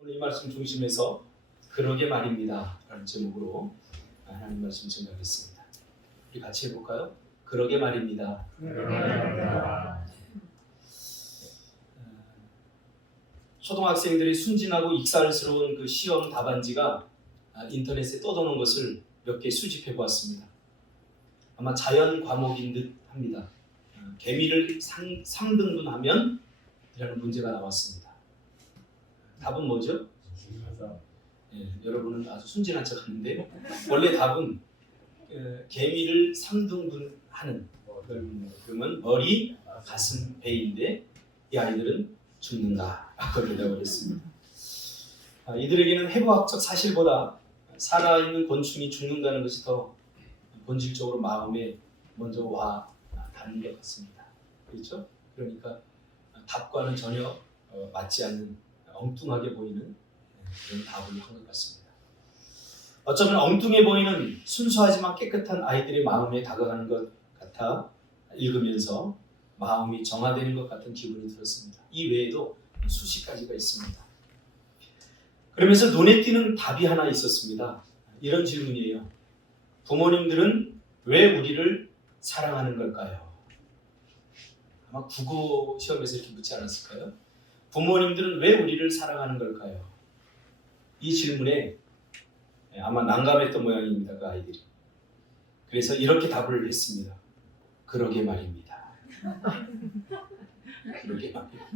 오늘 이 말씀 중심에서 그러게 말입니다 라는 제목으로 하나님 말씀 전하겠습니다. 우리 같이 해볼까요? 그러게 말입니다. 초등학생들이 순진하고 익살스러운 그 시험 답안지가 인터넷에 떠도는 것을 몇 개 수집해 보았습니다. 아마 자연 과목인 듯 합니다. 개미를 3등분하면 이라는 문제가 나왔습니다. 답은 뭐죠? 여러분은 아주 순진한 척 하는데 원래 답은 개미를 3등분하는 그러면 머리, 가슴, 배인데 이 아이들은 죽는다 라고 대답을 했습니다. 이들에게는 해부학적 사실보다 살아있는 곤충이 죽는다는 것이 더 본질적으로 마음에 먼저 와 닿는 것 같습니다. 그렇죠? 그러니까 답과는 전혀 맞지 않는 엉뚱하게 보이는 그런 답을 한 것 같습니다. 어쩌면 엉뚱해 보이는 순수하지만 깨끗한 아이들의 마음에 다가가는 것 같아 읽으면서 마음이 정화되는 것 같은 기분이 들었습니다. 이 외에도 수십 가지가 있습니다. 그러면서 눈에 띄는 답이 하나 있었습니다. 이런 질문이에요. 부모님들은 왜 우리를 사랑하는 걸까요? 아마 국어 시험에서 이렇게 묻지 않았을까요? 부모님들은 왜 우리를 사랑하는 걸까요? 이 질문에 아마 난감했던 모양입니다. 그 아이들이. 그래서 이렇게 답을 했습니다. 그러게 말입니다. 그러게 말입니다.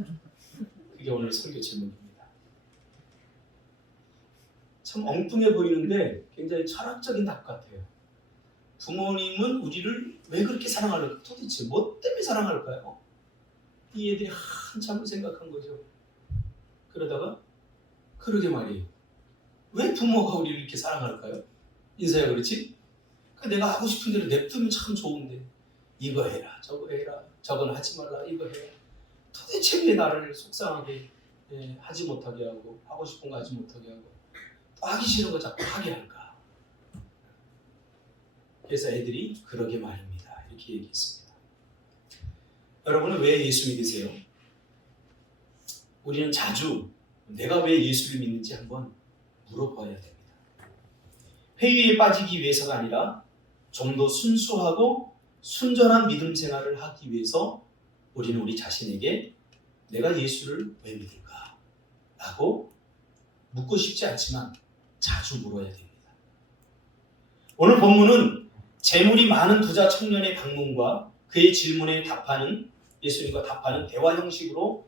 그게 오늘 설교 제목입니다. 참 엉뚱해 보이는데 굉장히 철학적인 답 같아요. 부모님은 우리를 왜 그렇게 사랑할까? 도대체 뭐 때문에 사랑할까요? 이 애들이 한참을 생각한 거죠. 그러다가 그러게 말이에요. 왜 부모가 우리를 이렇게 사랑할까요? 인사야 그렇지? 내가 하고 싶은 대로 냅두면 참 좋은데 이거 해라 저거 해라 저건 하지 말라 이거 해라 도대체 왜 나를 속상하게 하지 못하게 하고 하고 싶은 거 하지 못하게 하고 또 하기 싫은 거 자꾸 하게 할까? 그래서 애들이 그러게 말입니다 이렇게 얘기했습니다. 여러분은 왜 예수 믿으세요? 우리는 자주 내가 왜 예수를 믿는지 한번 물어봐야 됩니다. 회의에 빠지기 위해서가 아니라 좀 더 순수하고 순전한 믿음 생활을 하기 위해서 우리는 우리 자신에게 내가 예수를 왜 믿을까? 라고 묻고 싶지 않지만 자주 물어야 됩니다. 오늘 본문은 재물이 많은 부자 청년의 방문과 그의 질문에 답하는 예수님과 답하는 대화 형식으로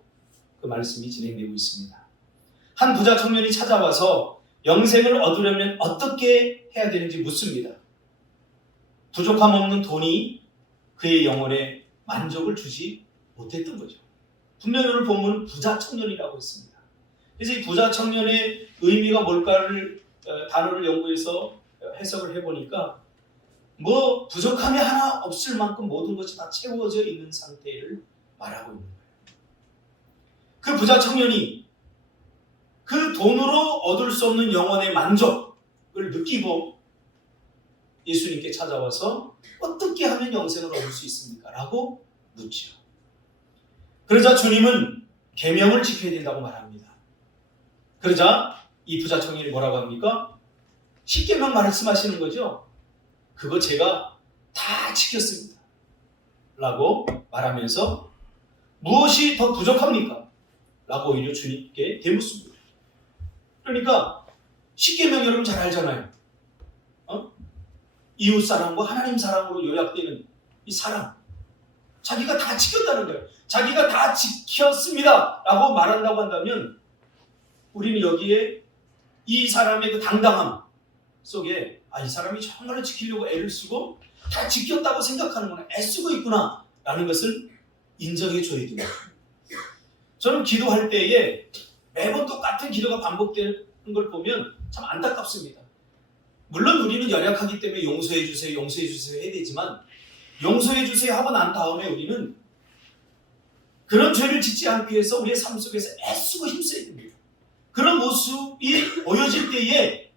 그 말씀이 진행되고 있습니다. 한 부자 청년이 찾아와서 영생을 얻으려면 어떻게 해야 되는지 묻습니다. 부족함 없는 돈이 그의 영혼에 만족을 주지 못했던 거죠. 분명히 오늘 본문은 부자 청년이라고 했습니다. 그래서 이 부자 청년의 의미가 뭘까를 단어를 연구해서 해석을 해보니까 뭐 부족함이 하나 없을 만큼 모든 것이 다 채워져 있는 상태를 말하고 있는 거예요. 그 부자 청년이 그 돈으로 얻을 수 없는 영혼의 만족을 느끼고 예수님께 찾아와서 어떻게 하면 영생을 얻을 수 있습니까? 라고 묻죠. 그러자 주님은 계명을 지켜야 된다고 말합니다. 그러자 이 부자 청년이 뭐라고 합니까? 10계명 말씀하시는 거죠. 그거 제가 다 지켰습니다. 라고 말하면서 무엇이 더 부족합니까? 라고 오히려 주님께 대묻습니다. 그러니까 10계명 여러분 잘 알잖아요. 이웃 사랑과 하나님 사랑으로 요약되는 이 사랑. 자기가 다 지켰다는 거예요. 자기가 다 지켰습니다. 라고 말한다고 한다면 우리는 여기에 이 사람의 그 당당함 속에 이 사람이 정말로 지키려고 애를 쓰고 다 지켰다고 생각하는구나. 애쓰고 있구나. 라는 것을 인정해 줘야 됩니다. 저는 기도할 때에 매번 똑같은 기도가 반복되는 걸 보면 참 안타깝습니다. 물론 우리는 연약하기 때문에 용서해 주세요, 용서해 주세요 해야 되지만 용서해 주세요 하고 난 다음에 우리는 그런 죄를 짓지 않기 위해서 우리의 삶 속에서 애쓰고 힘써야 됩니다. 그런 모습이 보여질 때에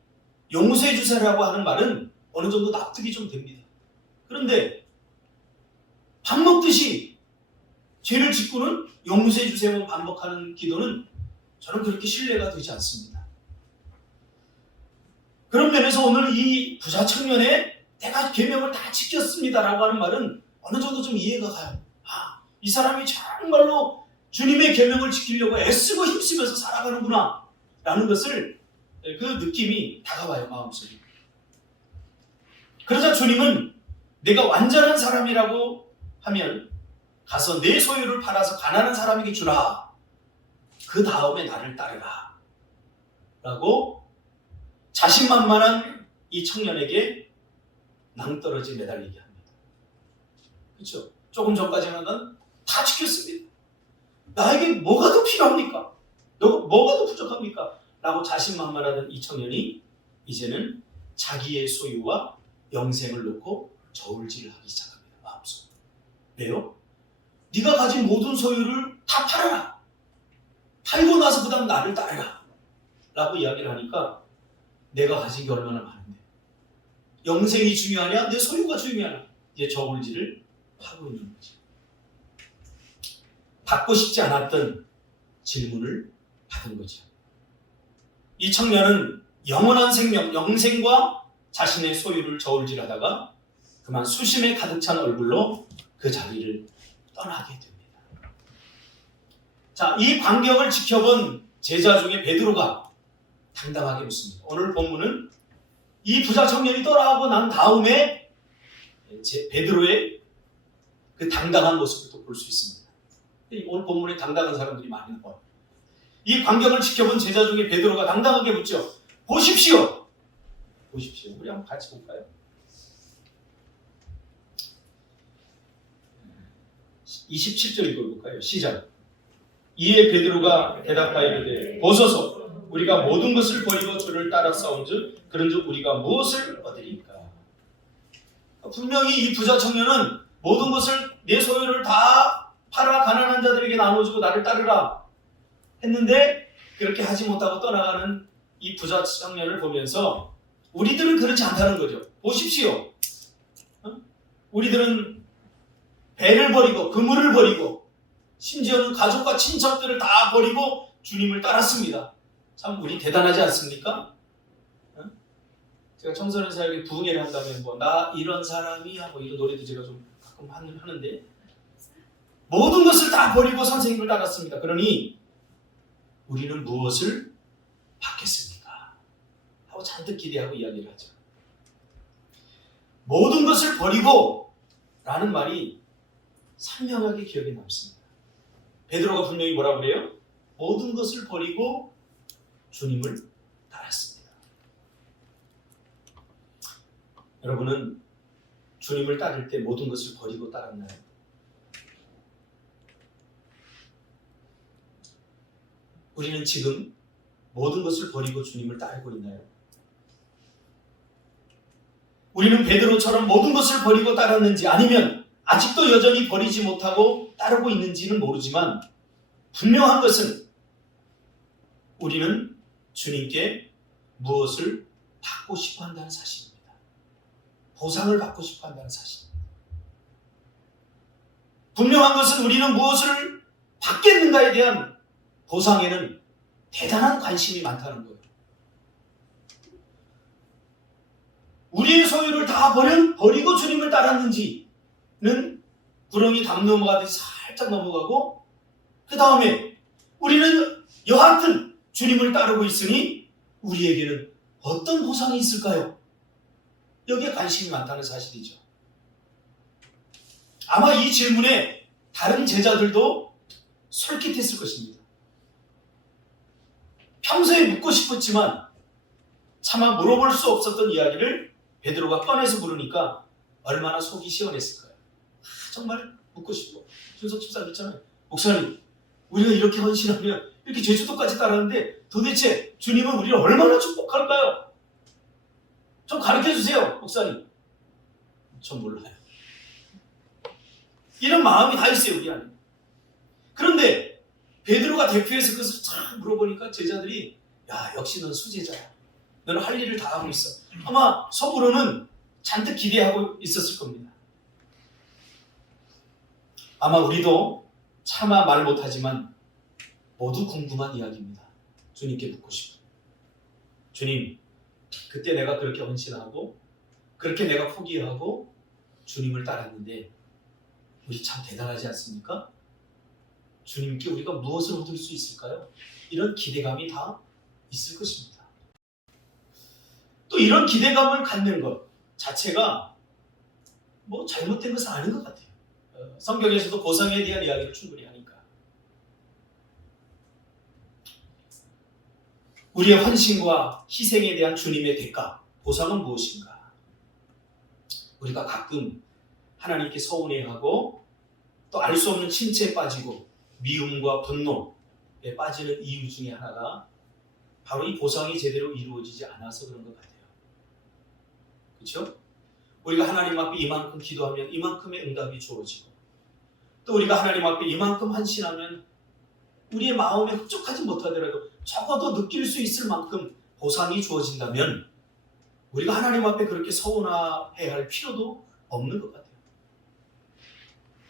용서해 주세요라고 하는 말은 어느 정도 납득이 좀 됩니다. 그런데 밥 먹듯이 죄를 짓고는 용서해 주세요만 반복하는 기도는 저는 그렇게 신뢰가 되지 않습니다. 그런 면에서 오늘 이 부자 청년의 내가 계명을 다 지켰습니다라고 하는 말은 어느 정도 좀 이해가 가요. 이 사람이 정말로 주님의 계명을 지키려고 애쓰고 힘쓰면서 살아가는구나 라는 것을 그 느낌이 다가와요, 마음속에. 그러자 주님은 내가 완전한 사람이라고 하면 가서 내 소유를 팔아서 가난한 사람에게 주라. 그 다음에 나를 따르라. 라고 자신만만한 이 청년에게 낭떠러지 매달리게 합니다. 그렇죠? 조금 전까지는 난 다 지켰습니다. 나에게 뭐가 더 필요합니까? 뭐가 더 부족합니까? 라고 자신만만하던 이 청년이 이제는 자기의 소유와 영생을 놓고 저울질을 하기 시작합니다. 마음속으로. 왜요? 네가 가진 모든 소유를 다 팔아라. 팔고 나서 그 다음 나를 따르라. 라고 이야기를 하니까 내가 가진 게 얼마나 많은데 영생이 중요하냐? 내 소유가 중요하냐? 이제 저울질을 하고 있는 거지. 받고 싶지 않았던 질문을 받은 거죠. 이 청년은 영원한 생명, 영생과 자신의 소유를 저울질하다가 그만 수심에 가득 찬 얼굴로 그 자리를 떠나게 됩니다. 자, 이 광경을 지켜본 제자 중에 베드로가 당당하게 묻습니다. 오늘 본문은 이 부자 청년이 떠나고 난 다음에 베드로의 그 당당한 모습을 또 볼 수 있습니다. 오늘 본문에 당당한 사람들이 많이 나와요. 이 광경을 지켜본 제자 중에 베드로가 당당하게 묻죠. 보십시오. 보십시오. 우리 한번 같이 볼까요? 27절 읽어볼까요? 시작. 이에 베드로가 대답하여 이르되 보소서 우리가 모든 것을 버리고 주를 따라 싸운즉 그런즉 우리가 무엇을 얻으리까? 분명히 이 부자 청년은 모든 것을 내 소유를 다 팔아 가난한 자들에게 나눠주고 나를 따르라 했는데 그렇게 하지 못하고 떠나가는 이 부자 청년을 보면서 우리들은 그렇지 않다는 거죠. 보십시오. 우리들은 배를 버리고 그물을 버리고 심지어는 가족과 친척들을 다 버리고 주님을 따랐습니다. 참 우리 대단하지 않습니까? 제가 청소년 사역에 부흥회를 한다면 나 이런 사람이 하고 이런 노래도 제가 좀 가끔 하는데 모든 것을 다 버리고 선생님을 따랐습니다. 그러니 우리는 무엇을 받겠습니까? 하고 잔뜩 기대하고 이야기를 하죠. 모든 것을 버리고 라는 말이 선명하게 기억에 남습니다. 베드로가 분명히 뭐라고 그래요? 모든 것을 버리고 주님을 따랐습니다. 여러분은 주님을 따를 때 모든 것을 버리고 따랐나요? 우리는 지금 모든 것을 버리고 주님을 따르고 있나요? 우리는 베드로처럼 모든 것을 버리고 따랐는지 아니면 아직도 여전히 버리지 못하고 따르고 있는지는 모르지만 분명한 것은 우리는 주님께 무엇을 받고 싶어 한다는 사실입니다. 보상을 받고 싶어 한다는 사실입니다. 분명한 것은 우리는 무엇을 받겠는가에 대한 보상에는 대단한 관심이 많다는 거예요. 우리의 소유를 다 버리고 주님을 따랐는지는 구렁이 담 넘어가듯이 살짝 넘어가고 그 다음에 우리는 여하튼 주님을 따르고 있으니 우리에게는 어떤 보상이 있을까요? 여기에 관심이 많다는 사실이죠. 아마 이 질문에 다른 제자들도 솔깃했을 것입니다. 평소에 묻고 싶었지만 차마 물어볼 수 없었던 이야기를 베드로가 꺼내서 물으니까 얼마나 속이 시원했을까요? 정말 묻고 싶어. 준석 집사님 있잖아요. 목사님, 우리가 이렇게 헌신하면 이렇게 제주도까지 따르는데 도대체 주님은 우리를 얼마나 축복할까요? 좀 가르쳐주세요, 목사님. 전 몰라요. 이런 마음이 다 있어요, 우리 안에. 그런데 베드로가 대표해서 그것을 쫙 물어보니까 제자들이 야, 역시 넌 수제자야. 너는 할 일을 다 하고 있어. 아마 속으로는 잔뜩 기대하고 있었을 겁니다. 아마 우리도 차마 말 못하지만 모두 궁금한 이야기입니다. 주님께 묻고 싶어요. 주님, 그때 내가 그렇게 헌신하고 그렇게 내가 포기하고 주님을 따랐는데 우리 참 대단하지 않습니까? 주님께 우리가 무엇을 얻을 수 있을까요? 이런 기대감이 다 있을 것입니다. 또 이런 기대감을 갖는 것 자체가 뭐 잘못된 것은 아닌 것 같아요. 성경에서도 보상에 대한 이야기를 충분히 하니까. 우리의 헌신과 희생에 대한 주님의 대가, 보상은 무엇인가? 우리가 가끔 하나님께 서운해하고 또 알 수 없는 침체에 빠지고 미움과 분노에 빠지는 이유 중에 하나가 바로 이 보상이 제대로 이루어지지 않아서 그런 것 같아요. 그렇죠? 우리가 하나님 앞에 이만큼 기도하면 이만큼의 응답이 주어지고 또 우리가 하나님 앞에 이만큼 헌신하면 우리의 마음에 흡족하지 못하더라도 적어도 느낄 수 있을 만큼 보상이 주어진다면 우리가 하나님 앞에 그렇게 서운해야 할 필요도 없는 것 같아요.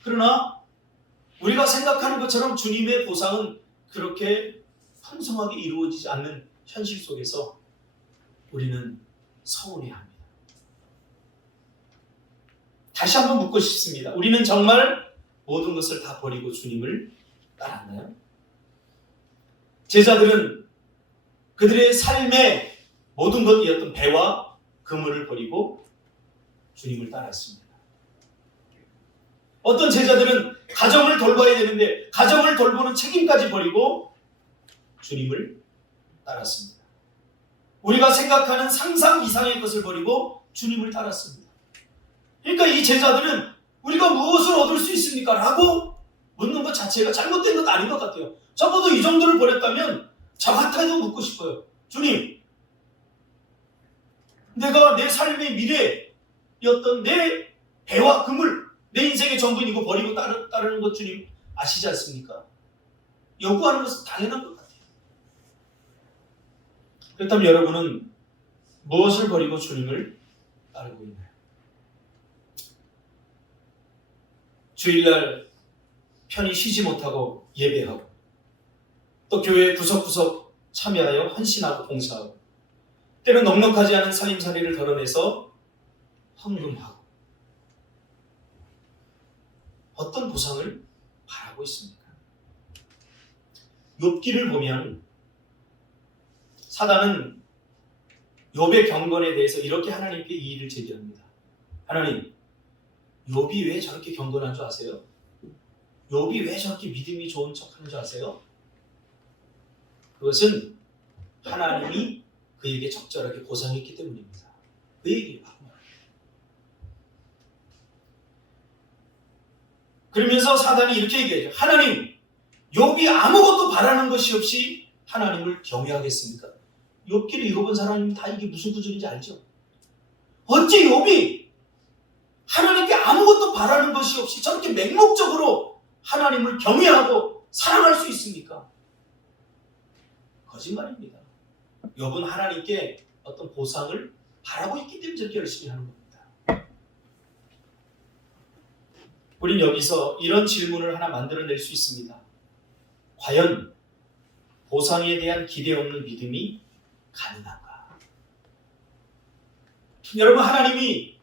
그러나 우리가 생각하는 것처럼 주님의 보상은 그렇게 풍성하게 이루어지지 않는 현실 속에서 우리는 서운해합니다. 다시 한번 묻고 싶습니다. 우리는 정말 모든 것을 다 버리고 주님을 따랐나요? 제자들은 그들의 삶의 모든 것이었던 배와 그물을 버리고 주님을 따랐습니다. 어떤 제자들은 가정을 돌봐야 되는데 가정을 돌보는 책임까지 버리고 주님을 따랐습니다. 우리가 생각하는 상상 이상의 것을 버리고 주님을 따랐습니다. 그러니까 이 제자들은 우리가 무엇을 얻을 수 있습니까? 라고 묻는 것 자체가 잘못된 것 아닌 것 같아요. 적어도 이 정도를 버렸다면 저 같아도 묻고 싶어요. 주님, 내가 내 삶의 미래였던 내 배와 그물, 내 인생의 전부인 이거 버리고 따르는 것 주님 아시지 않습니까? 요구하는 것은 당연한 것 같아요. 그렇다면 여러분은 무엇을 버리고 주님을 따르고 있나요? 주일날 편히 쉬지 못하고 예배하고 또 교회 구석구석 참여하여 헌신하고 봉사하고 때로 넉넉하지 않은 살림살이를 덜어내서 헌금하고 어떤 보상을 바라고 있습니까? 욥기를 보면 사단은 욥의 경건에 대해서 이렇게 하나님께 이의를 제기합니다. 하나님, 욥이 왜 저렇게 경건한 줄 아세요? 욥이 왜 저렇게 믿음이 좋은 척하는 줄 아세요? 그것은 하나님이 그에게 적절하게 보상했기 때문입니다. 그 얘기를 하고 말합니다. 그러면서 사단이 이렇게 얘기해요. 하나님, 욥이 아무것도 바라는 것이 없이 하나님을 경외하겠습니까? 욥기를 읽어본 사람이 다 이게 무슨 구절인지 알죠? 어찌 욥이 하나님께 아무것도 바라는 것이 없이 저렇게 맹목적으로 하나님을 경외하고 사랑할 수 있습니까? 거짓말입니다. 욥은 하나님께 어떤 보상을 바라고 있기 때문에 저렇게 열심히 하는 겁니다. 우린 여기서 이런 질문을 하나 만들어낼 수 있습니다. 과연 보상에 대한 기대 없는 믿음이 가능한가? 여러분, 하나님이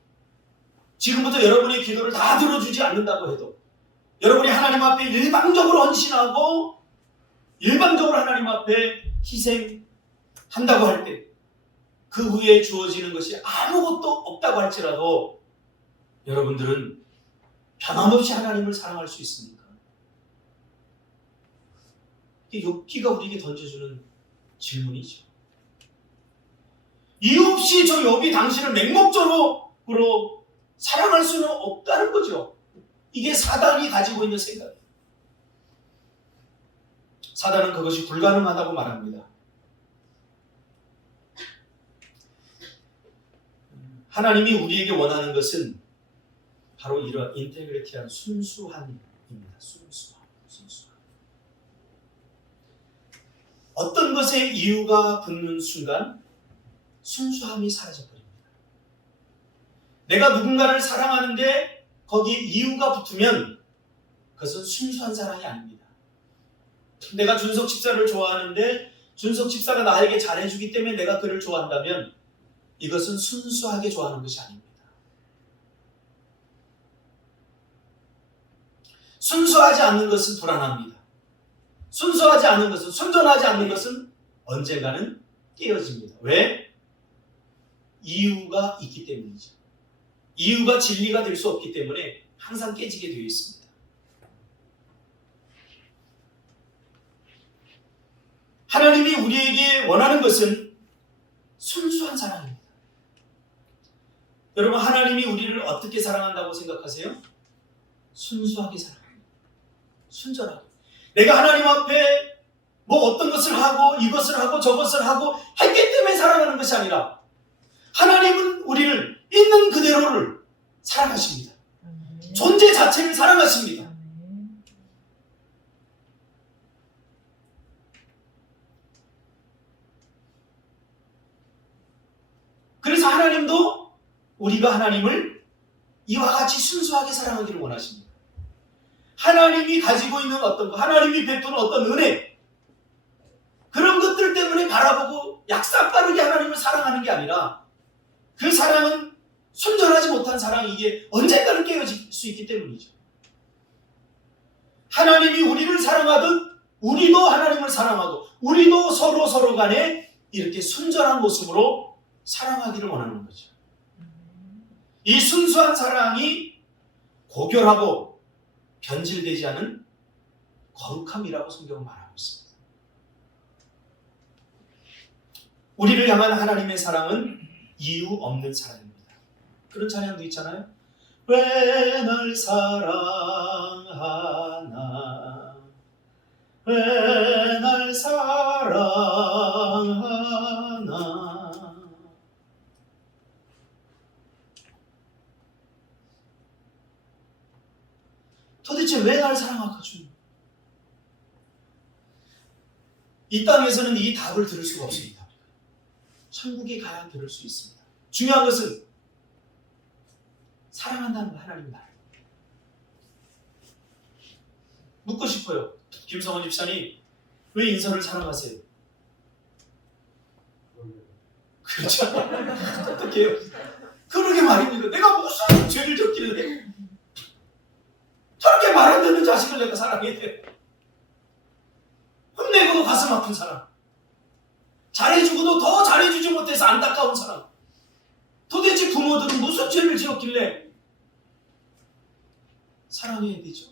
지금부터 여러분의 기도를 다 들어주지 않는다고 해도 여러분이 하나님 앞에 일방적으로 헌신하고 일방적으로 하나님 앞에 희생한다고 할 때 그 후에 주어지는 것이 아무것도 없다고 할지라도 여러분들은 변함없이 하나님을 사랑할 수 있습니까? 이게 욥기가 우리에게 던져주는 질문이죠. 이유 없이 저 욥이 당신을 맹목적으로 사랑할 수는 없다는 거죠. 이게 사단이 가지고 있는 생각이에요. 사단은 그것이 불가능하다고 말합니다. 하나님이 우리에게 원하는 것은 바로 이러한 인테그리티한 순수함입니다. 순수함. 어떤 것에 이유가 붙는 순간 순수함이 사라져버립니다. 내가 누군가를 사랑하는데 거기에 이유가 붙으면 그것은 순수한 사랑이 아닙니다. 내가 준석 집사를 좋아하는데 준석 집사가 나에게 잘해주기 때문에 내가 그를 좋아한다면 이것은 순수하게 좋아하는 것이 아닙니다. 순수하지 않는 것은 불안합니다. 순수하지 않는 것은, 순전하지 않는 것은 언젠가는 깨어집니다. 왜? 이유가 있기 때문이죠. 이유가 진리가 될 수 없기 때문에 항상 깨지게 되어 있습니다. 하나님이 우리에게 원하는 것은 순수한 사랑입니다. 여러분, 하나님이 우리를 어떻게 사랑한다고 생각하세요? 순수하게 사랑합니다. 순전하게. 내가 하나님 앞에 뭐 어떤 것을 하고 이것을 하고 저것을 하고 했기 때문에 사랑하는 것이 아니라 하나님은 우리를 있는 그대로를 사랑하십니다. 존재 자체를 사랑하십니다. 그래서 하나님도 우리가 하나님을 이와 같이 순수하게 사랑하기를 원하십니다. 하나님이 가지고 있는 어떤 것, 하나님이 베푸는 어떤 은혜, 그런 것들 때문에 바라보고 약삭 빠르게 하나님을 사랑하는 게 아니라 그 사랑은 순전하지 못한 사랑이 이게 언젠가는 깨어질 수 있기 때문이죠. 하나님이 우리를 사랑하듯 우리도 하나님을 사랑하고 우리도 서로 간에 이렇게 순전한 모습으로 사랑하기를 원하는 거죠. 이 순수한 사랑이 고결하고 변질되지 않은 거룩함이라고 성경은 말하고 있습니다. 우리를 향한 하나님의 사랑은 이유 없는 사랑입니다. 그런 찬양도 있잖아요. 왜 날 사랑하나, 왜 날 사랑하나. 도대체 왜 날 사랑할까 주님? 이 땅에서는 이 답을 들을 수가 없습니다. 천국에 가야 들을 수 있습니다. 중요한 것은 사랑한다는 하나님 나라. 묻고 싶어요. 김성원 집사님, 왜 인서를 사랑하세요? 그렇죠. 어떻게 해요? 그러게 말입니다. 내가 무슨 죄를 졌길래 저렇게 말 안 듣는 자식을 내가 사랑해야 돼. 혼내고도 가슴 아픈 사랑, 잘해주고도 더 잘해주지 못해서 안타까운 사랑. 도대체 부모들은 무슨 죄를 지었길래 사랑해야 되죠?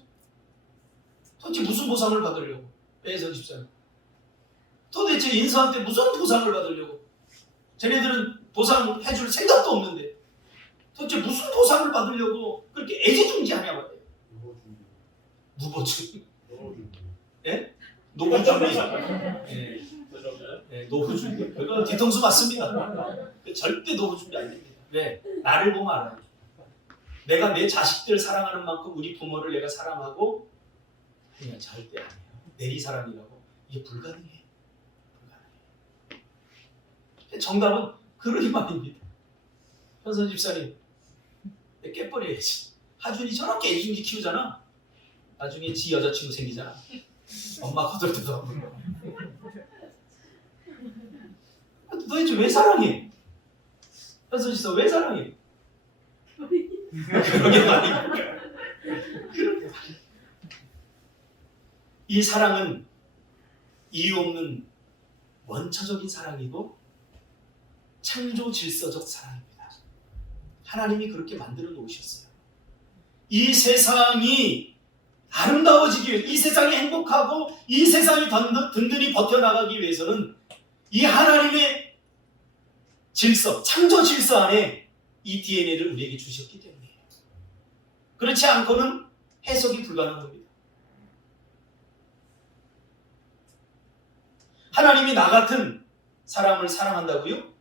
도대체 무슨 보상을 받으려고? 배혜선 집사님, 도대체 인서한테 무슨 보상을 받으려고? 쟤네들은 보상해줄 생각도 없는데 도대체 무슨 보상을 받으려고 그렇게 애지중지하냐 말이에요. 무보증. 예? 노후준비. 예. 예, 노후준비. 그거 뒤통수 맞습니다. 절대 노후준비 안 됩니다. 왜? 나를 보면 알아요. 내가 내 자식들 사랑하는 만큼 우리 부모를 내가 사랑하고 그냥 절대 아니에요. 내리사랑이라고. 이게 불가능해. 정답은 그러니 말입니다. 현선 집사님, 내 깨버려야지. 하준이 저렇게 애중지 키우잖아. 나중에 지 여자친구 생기잖아. 엄마 거들떠서. 도대체 왜 사랑해? 현선 집사 왜 사랑해? 그러게 말이야. 그러게 말이야. 이 사랑은 이유 없는 원초적인 사랑이고 창조 질서적 사랑입니다. 하나님이 그렇게 만들어 놓으셨어요. 이 세상이 아름다워지기 위해, 이 세상이 행복하고 이 세상이 든든히 버텨나가기 위해서는 이 하나님의 질서, 창조 질서 안에 이 DNA를 우리에게 주셨기 때문이에요. 그렇지 않고는 해석이 불가능합니다. 하나님이 나 같은 사람을 사랑한다고요?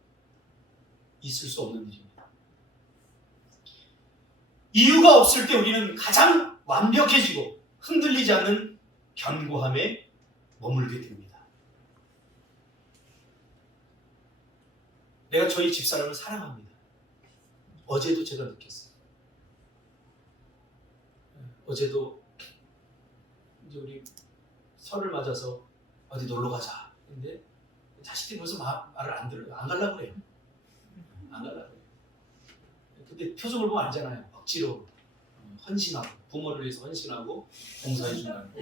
있을 수 없는 일입니다. 이유가 없을 때 우리는 가장 완벽해지고 흔들리지 않는 견고함에 머물게 됩니다. 내가 저희 집사람을 사랑합니다. 어제도 제가 느꼈어요. 어제도 이제 우리 설을 맞아서 어디 놀러 가자. 근데 자식들이 벌써 말을 안 들어요. 안 가려고 그래요. 안 가려고 그래요. 근데 표정을 보면 알잖아요. 억지로 헌신하고, 부모를 위해서 헌신하고 봉사해 준다는 거.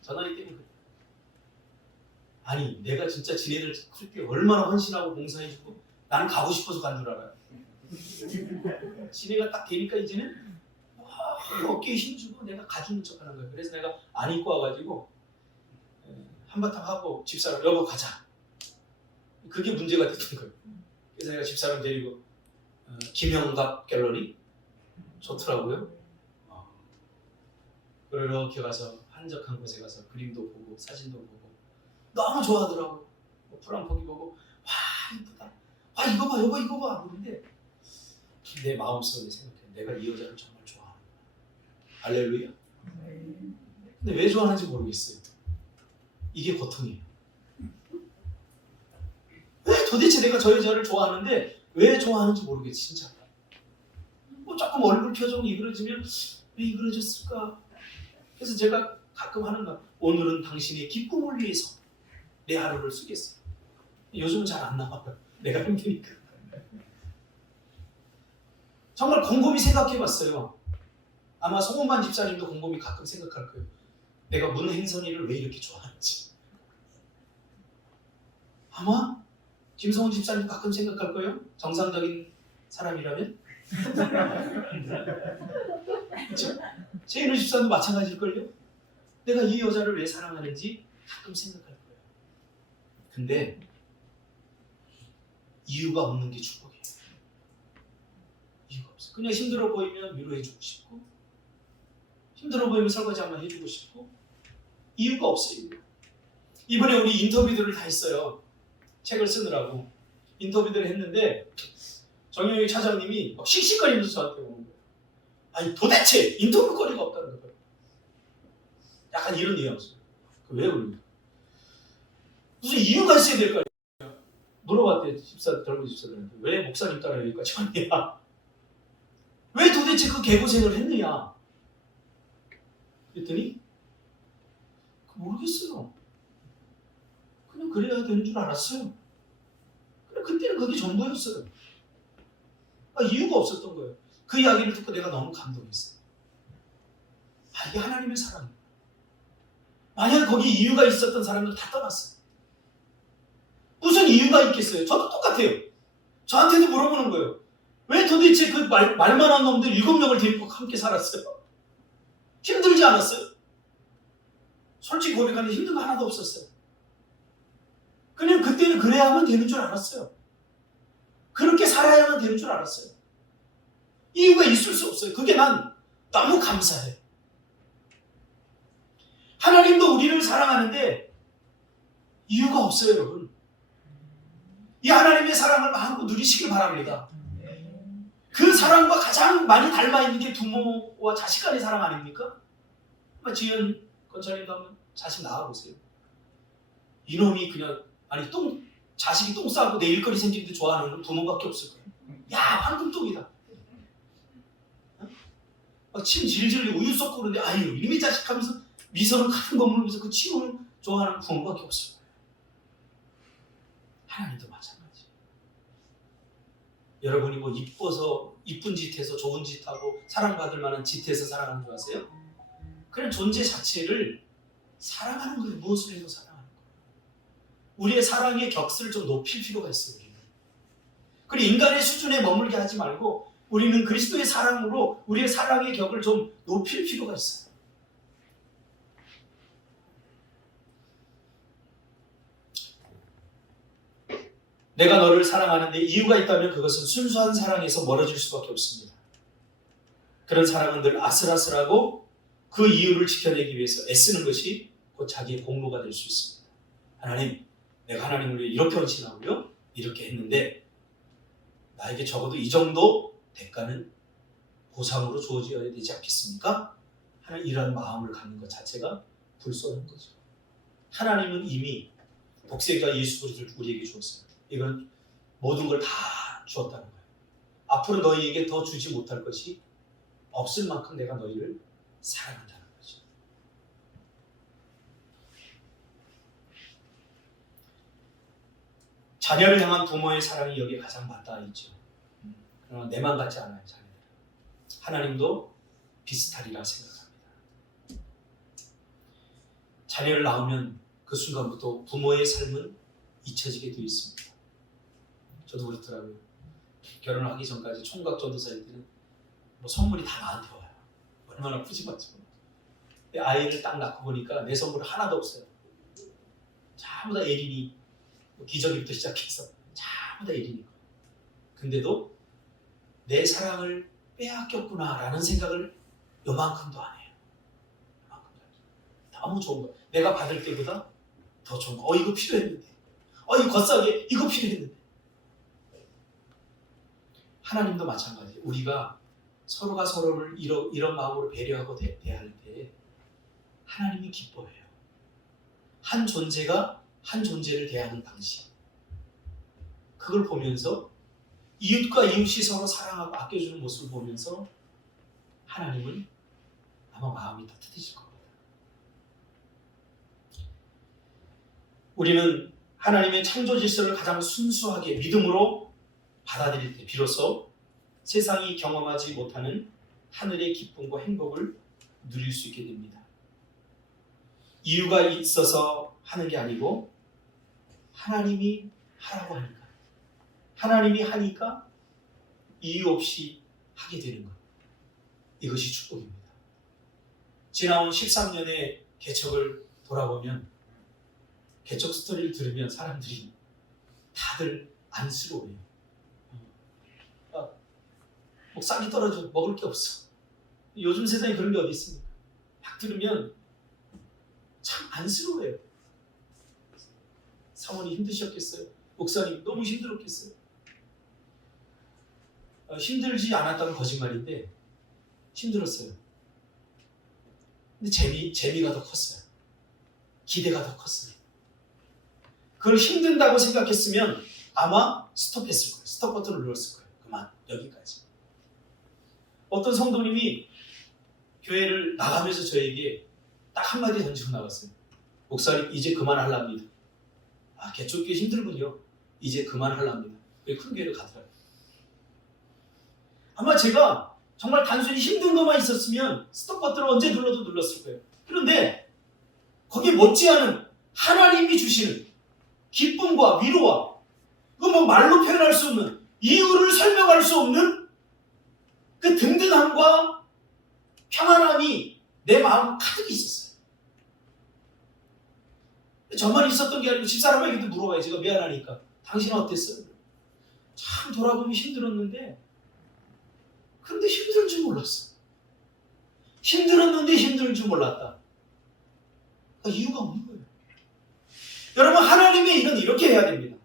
저 나이 때문에 그래요. 아니 내가 진짜 지네들 클 때 얼마나 헌신하고 봉사해주고 나는 가고 싶어서 간 줄 알아요. 지네가 딱 되니까 이제는 어깨에 힘주고 내가 가주는 척하는 거예요. 그래서 내가 안 입고 와가지고 한바탕 하고 집사람 여보 가자. 그게 문제가 됐던 거예요. 그래서 내가 집사람 데리고 김영갑 갤러리 좋더라고요. 그렇게 가서 한적한 곳에 가서 그림도 보고 사진도 보고 너무 좋아하더라고요. 프랑포기 보고 와 이쁘다. 와 이거 봐 여보 이거 봐. 그런데 내 마음속에 생각해. 내가 이 여자를 정말 좋아하는구나. 할렐루야. 근데 왜 좋아하는지 모르겠어요. 이게 고통이에요. 왜 도대체 내가 저 여자를 좋아하는데 왜 좋아하는지 모르겠어 진짜. 뭐 조금 얼굴 표정이 이그러지면 왜 이그러졌을까? 그래서 제가 가끔 하는 말, 오늘은 당신의 기쁨을 위해서 내 하루를 쓰겠어요. 요즘은 잘 안 나와요. 내가 힘드니까. 정말 곰곰이 생각해봤어요. 아마 송원만 집사님도 곰곰이 가끔 생각할 거예요. 내가 문행선이를 왜 이렇게 좋아하는지. 아마 김성훈 집사님 가끔 생각할 거예요. 정상적인 사람이라면. 그렇죠? 최인우 집사도 마찬가지일걸요. 내가 이 여자를 왜 사랑하는지 가끔 생각할 거예요. 근데 이유가 없는 게 축복이에요. 이유가 없어. 그냥 힘들어 보이면 위로해주고 싶고 힘들어 보이면 설거지 한번 해주고 싶고 이유가 없어요. 이번에 우리 인터뷰들을 다 했어요. 책을 쓰느라고 인터뷰들을 했는데 정영희 차장님이 막 씩씩거리면서 저한테 오는 거예요. 아니 도대체 인터뷰거리가 없다는 거예요. 약간 이런 뉘앙스. 왜 그러냐? 무슨 이유가 있어야 될 거 아니에요. 물어봤대 젊은 집사들한테. 왜 목사님 따라 여기까지 왔냐? 왜 도대체 그 개고생을 했느냐? 그랬더니 모르겠어요. 그냥 그래야 되는 줄 알았어요. 그때는 그게 전부였어요. 이유가 없었던 거예요. 그 이야기를 듣고 내가 너무 감동했어요. 이게 하나님의 사랑이에요. 만약 거기 이유가 있었던 사람들 다 떠났어요. 무슨 이유가 있겠어요? 저도 똑같아요. 저한테도 물어보는 거예요. 왜 도대체 그 말만한 놈들 7명을 데리고 함께 살았어요? 힘들지 않았어요? 솔직히 고백하는데 힘든 거 하나도 없었어요. 그냥 그때는 그래야만 되는 줄 알았어요. 그렇게 살아야만 되는 줄 알았어요. 이유가 있을 수 없어요. 그게 난 너무 감사해요. 하나님도 우리를 사랑하는데 이유가 없어요, 여러분. 이 하나님의 사랑을 마음껏 누리시길 바랍니다. 그 사랑과 가장 많이 닮아있는 게 부모와 자식 간의 사랑 아닙니까? 지은 건설님도 한번 자식 낳아보세요. 이놈이 그냥 자식이 똥 싸고 내 일거리 생기는데 좋아하는 건 부모밖에 없을 거예요. 야 황금똥이다. 침 질질 우유 쏟고 그러는데 아유 이놈의 자식 하면서 미소는 가득 머무르면서 그 치우는 좋아하는 부모밖에 없을 거예요. 하나님도 마찬가지. 여러분이 뭐 이뻐서 이쁜 짓 해서 좋은 짓 하고 사랑받을 만한 짓 해서 사랑하는 줄 아세요? 그런 존재 자체를 사랑하는 거예요. 무엇을 해도 사랑하는 거예요. 우리의 사랑의 격수를 좀 높일 필요가 있어요. 우리는. 그리고 인간의 수준에 머물게 하지 말고 우리는 그리스도의 사랑으로 우리의 사랑의 격을 좀 높일 필요가 있어요. 내가 너를 사랑하는데 이유가 있다면 그것은 순수한 사랑에서 멀어질 수밖에 없습니다. 그런 사랑은 늘 아슬아슬하고 그 이유를 지켜내기 위해서 애쓰는 것이 곧 자기의 공로가 될 수 있습니다. 하나님, 내가 하나님을 위해 이렇게 헌신하고요. 이렇게 했는데 나에게 적어도 이 정도 대가는 보상으로 주어져야 되지 않겠습니까? 하는 이런 마음을 갖는 것 자체가 불쏘는 거죠. 하나님은 이미 독생자 예수 그리스도를 우리에게 주었어요. 이건 모든 걸 다 주었다는 거예요. 앞으로 너희에게 더 주지 못할 것이 없을 만큼 내가 너희를 사랑한다는 거죠. 자녀를 향한 부모의 사랑이 여기에 가장 맞닿아 있죠. 그러나 내만 같지 않아요. 자녀들. 하나님도 비슷하리라 생각합니다. 자녀를 낳으면 그 순간부터 부모의 삶은 잊혀지게 되어 있습니다. 저도 그렇더라고요. 결혼을 하기 전까지 총각 전도사일 때는 뭐 선물이 다 나한테 와요. 얼마나 푸짐하지. 아이를 딱 낳고 보니까 내 선물은 하나도 없어요. 전부 다 예린이, 기저귀부터 시작해서 전부 다 예린이. 근데도 내 사랑을 빼앗겼구나 라는 생각을 요만큼도 안 해요. 요만큼도 안 해요. 너무 좋은 거예요. 내가 받을 때보다 더 좋은 거. 이거 필요했는데. 이 겉싸게 이거 필요했는데. 하나님도 마찬가지예요. 우리가 서로가 서로를 이런 마음으로 배려하고 대할 때 하나님이 기뻐해요. 한 존재가 한 존재를 대하는 방식. 그걸 보면서 이웃과 이웃이 서로 사랑하고 아껴주는 모습을 보면서 하나님은 아마 마음이 따뜻해질 겁니다. 우리는 하나님의 창조 질서를 가장 순수하게 믿음으로 받아들일 때 비로소 세상이 경험하지 못하는 하늘의 기쁨과 행복을 누릴 수 있게 됩니다. 이유가 있어서 하는 게 아니고 하나님이 하라고 하니까, 하나님이 하니까 이유 없이 하게 되는 것. 이것이 축복입니다. 지나온 13년의 개척을 돌아보면 개척 스토리를 들으면 사람들이 다들 안쓰러워해요. 쌀이 떨어져 먹을 게 없어. 요즘 세상에 그런 게 어디 있습니까? 막 들으면 참 안쓰러워요. 사모님 힘드셨겠어요? 목사님 너무 힘들었겠어요? 힘들지 않았다는 거짓말인데 힘들었어요. 근데 재미가 더 컸어요. 기대가 더 컸어요. 그걸 힘든다고 생각했으면 아마 스톱했을 거예요. 스톱 버튼을 눌렀을 거예요. 그만, 여기까지. 어떤 성도님이 교회를 나가면서 저에게 딱 한마디 던지고 나갔어요. 목사님, 이제 그만하랍니다. 개척교회 힘들군요. 이제 그만하랍니다. 큰 교회를 가더라고요. 아마 제가 정말 단순히 힘든 것만 있었으면 스톱 버튼을 언제 눌러도 눌렀을 거예요. 그런데 거기에 못지않은 하나님이 주시는 기쁨과 위로와 그 말로 표현할 수 없는, 이유를 설명할 수 없는 그 든든함과 평안함이 내 마음 가득 있었어요. 저만 있었던 게 아니고 집사람에게도 물어봐요. 제가 미안하니까. 당신은 어땠어요? 참 돌아보면 힘들었는데 근데 힘들 줄 몰랐어. 힘들었는데 힘들 줄 몰랐다. 이유가 없는 거예요. 여러분, 하나님의 일은 이렇게 해야 됩니다.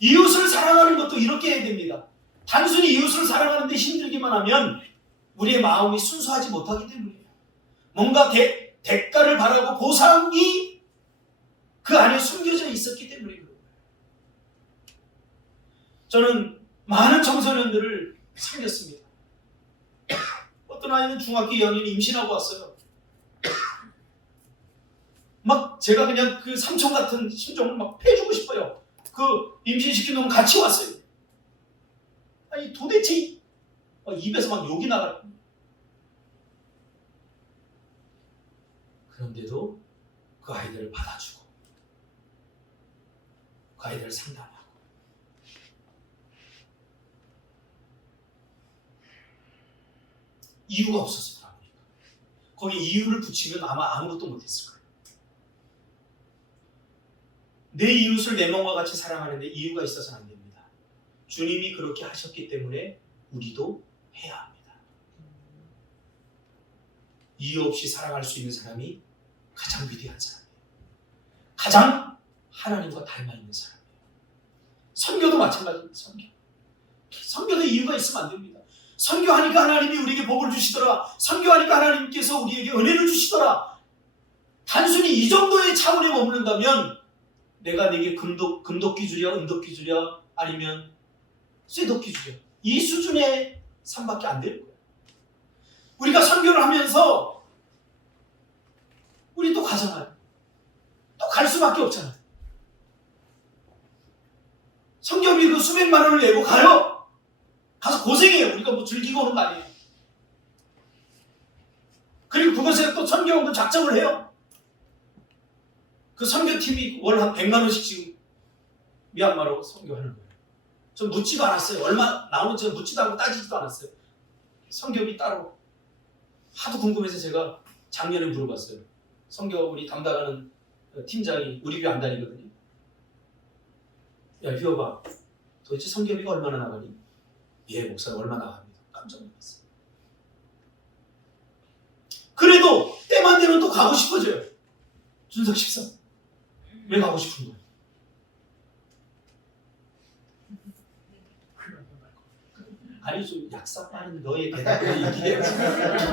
이웃을 사랑하는 것도 이렇게 해야 됩니다. 단순히 이웃을 사랑하는데 힘들기만 하면 우리의 마음이 순수하지 못하기 때문이에요. 뭔가 대가를 바라고 보상이 그 안에 숨겨져 있었기 때문에 그런 거예요. 저는 많은 청소년들을 섬겼습니다. 어떤 아이는 중학교 2학년이 임신하고 왔어요. 막 제가 그냥 그 삼촌 같은 심정을 막 해주고 싶어요. 그 임신시킨 놈 같이 왔어요. 아니 도대체 입에서 막 욕이 나가요. 그런데도 그 아이들을 받아주고 그 아이들을 상담하고 이유가 없어서 그러니까 거기에 이유를 붙이면 아마 아무것도 못했을 거예요. 내 이웃을 내 몸과 같이 사랑하는데 이유가 있어서는 안 됩니다. 주님이 그렇게 하셨기 때문에 우리도 해야 합니다. 이유 없이 사랑할 수 있는 사람이 가장 위대한 사람이에요. 가장 하나님과 닮아 있는 사람이에요. 선교도 마찬가지입니다. 선교도 이유가 있으면 안 됩니다. 선교하니까 하나님이 우리에게 복을 주시더라. 선교하니까 하나님께서 우리에게 은혜를 주시더라. 단순히 이 정도의 차원에 머무른다면 내가 내게 금도끼 주랴, 은도끼 주랴, 아니면 쇠도끼 주랴, 이 수준의 삶밖에 안 되는 거예요. 우리가 선교를 하면서 우리 또 가잖아요. 또 갈 수밖에 없잖아요. 성경이 그 수백만 원을 내고 가요. 가서 고생해요. 우리가 뭐 즐기고 오는 거 아니에요. 그리고 그것에 또 선교원금 작정을 해요. 그 선교팀이 월 한 100만 원씩 지금 미얀마로 선교하는 거예요. 전 묻지도 않았어요. 얼마 나오는지 묻지도 않고 따지지도 않았어요. 선교비 따로. 하도 궁금해서 제가 작년에 물어봤어요. 선교 우리 담당하는 팀장이 우리 교회 안 다니거든요. 야, 휴어봐. 도대체 선교비가 얼마나 나가니? 예, 목사님 얼마 나갑니다. 깜짝 놀랐어요. 그래도 때만 되면 또 가고 싶어져요. 준석 집사. 왜 가고 싶은 거예요? 아니 좀 약사 빠른 너의 대답을 얘기해야지.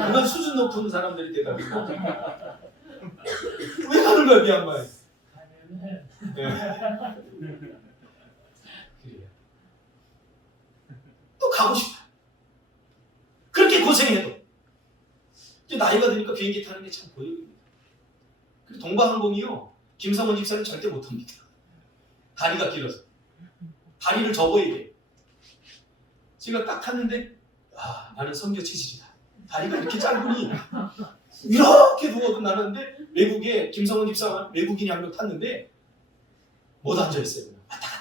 그건 수준 높은 사람들의 대답이고. 왜 가는 거야 미얀마에? 그래요. 또 가고 싶어. 그렇게 고생해도 이제 나이가 드니까 비행기 타는 게 참 보입니다. 그리고 동방항공이요. 김성원 집사님 절대 못합니다. 다리가 길어서. 다리를 접어야 돼. 제가 딱 탔는데 나는 선교 체질이다. 다리가 이렇게 짧으니 이렇게 누워도 나는데 외국에 김성원 집사 외국인이 한 명 탔는데 못 앉아있어요. 왔다 갔다.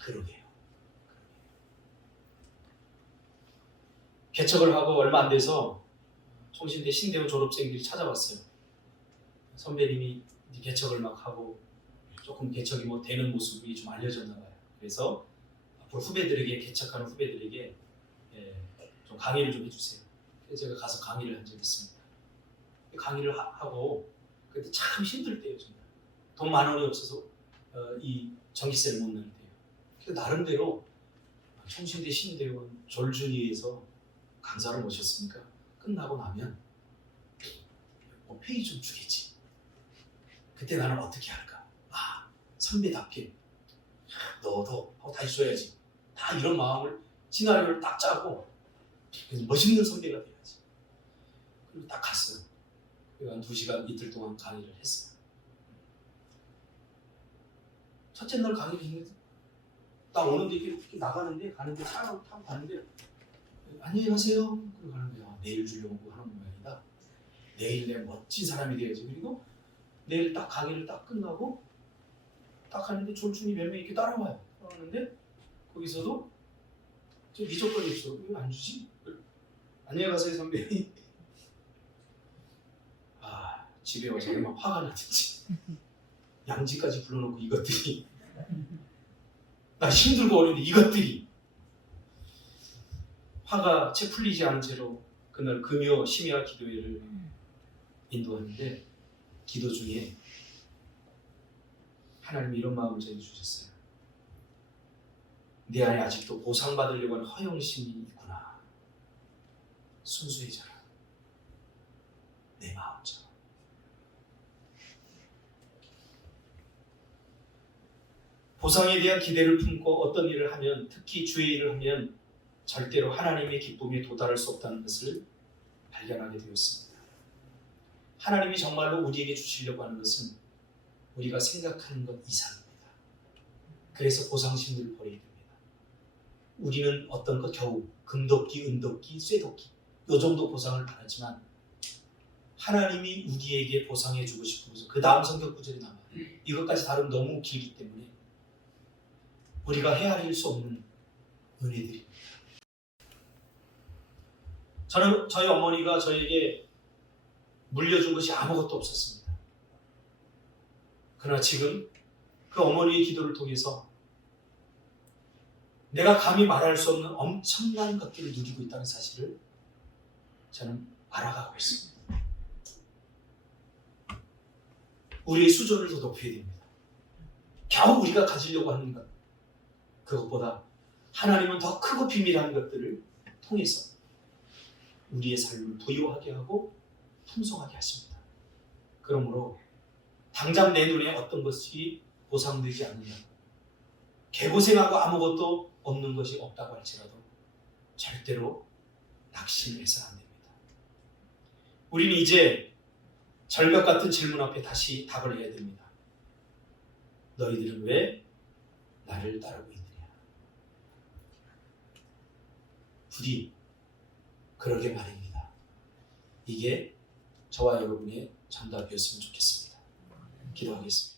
그러게요. 개척을 하고 얼마 안 돼서 총신대 신대원 졸업생들이 찾아왔어요. 선배님이 개척을 막 하고 조금 개척이 뭐 되는 모습이 좀 알려졌나 봐요. 그래서 앞으로 후배들에게 개척하는 후배들에게 좀 강의를 좀 해주세요. 그래서 제가 가서 강의를 한 적이 있습니다. 강의를 하고 그때 참 힘들 때예요. 정말 돈 10,000원이 없어서 이 전기세를 못 내는 때예요. 그래서 나름대로 총신대 신대원 졸준위에서 강사를 모셨으니까 끝나고 나면 뭐 페이 좀 주겠지. 그때 나는 어떻게 할까? 선배답게 너도 하고 다시 줘야지. 다 이런 마음을 시나리오를 딱 짜고 멋있는 선배가 돼야지. 그리고 딱 갔어요. 그리고 한 2시간 이틀 동안 강의를 했어요. 첫째 날 강의를 했는데 나 오는데 이렇게 나가는데 가는데 차로 타고 가는데 안녕히 가세요. 그러고 가는 거야. 내일 주려고 하는 모양이다. 내일 내가 멋진 사람이 돼야지. 그리고 내일 딱 강의를 딱 끝나고 딱 하는데 졸준이 몇 명 이렇게 따라와요. 따라오는데 거기서도 좀 미적거리 있어. 왜 안 주지? 안녕히 가세요 선배님. 집에 와서 얼마나 화가 나든지. 양지까지 불러놓고 이것들이 나 힘들고 어려운데 이것들이 화가 채 풀리지 않은 채로 그날 금요 심야 기도회를 인도하는데 기도 중에 하나님이 이런 마음을 저에게 주셨어요. 내 안에 아직도 보상받으려고 하는 허영심이 있구나. 순수해져라. 내 마음처럼. 보상에 대한 기대를 품고 어떤 일을 하면, 특히 주의 일을 하면 절대로 하나님의 기쁨에 도달할 수 없다는 것을 발견하게 되었습니다. 하나님이 정말로 우리에게 주시려고 하는 것은 우리가 생각하는 것 이상입니다. 그래서 보상심리를 버려야 됩니다. 우리는 어떤 것 겨우 금도끼, 은도끼, 쇠도끼 이 정도 보상을 바라지만 하나님이 우리에게 보상해 주고 싶으면서 그 다음 성경 구절이 나와요. 이것까지 다루면 너무 길기 때문에 우리가 헤아릴 수 없는 은혜들입니다. 저희 어머니가 저에게 물려준 것이 아무것도 없었습니다. 그러나 지금 그 어머니의 기도를 통해서 내가 감히 말할 수 없는 엄청난 것들을 누리고 있다는 사실을 저는 알아가고 있습니다. 우리의 수준을 더 높여야 됩니다. 겨우 우리가 가지려고 하는 것, 그것보다 하나님은 더 크고 비밀한 것들을 통해서 우리의 삶을 부유하게 하고 풍성하게 하십니다. 그러므로 당장 내 눈에 어떤 것이 보상되지 않는다, 개고생하고 아무것도 얻는 것이 없다고 할지라도 절대로 낙심해서는 안 됩니다. 우리는 이제 절벽 같은 질문 앞에 다시 답을 해야 됩니다. 너희들은 왜 나를 따르고 있느냐? 부디 그러게 말입니다. 이게 저와 여러분의 정답이었으면 좋겠습니다. 기도하겠습니다.